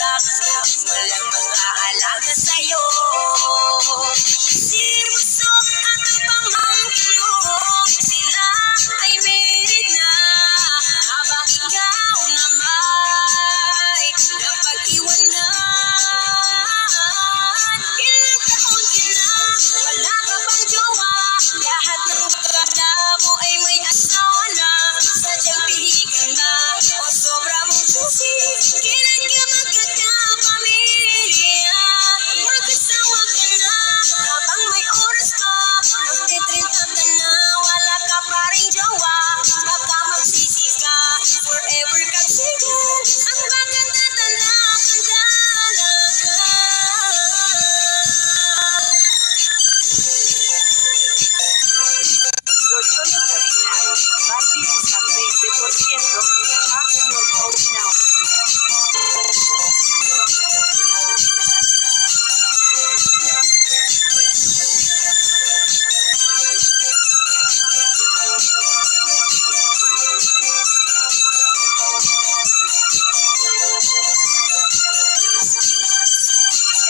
saksak, walang mag-aalaga sa'yo. Si Muso at ang pamangkin mo, sila ay married na, habang ikaw na may napag-iwanan. Ilang taon ka na, wala ka bang jowa? Lahat ng bakla mo ay may asawa na. Sadyang pihigan ba o sobra mong susi? Kailan ka magkakapamilya? Mag-asawa ka na habang may oras pa. Magtitrinta ka na, wala ka pa rin jowa. Baka magsisi ka, forever kang single. Ang maganda tanda, pandala ka. Your tono cabina, battery is at 20%. Charge your phone now.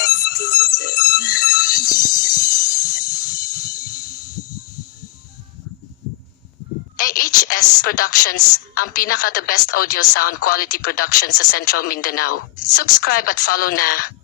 Exclusive. AHS Productions, ang pinaka the best audio sound quality production sa Central Mindanao. Subscribe at follow na.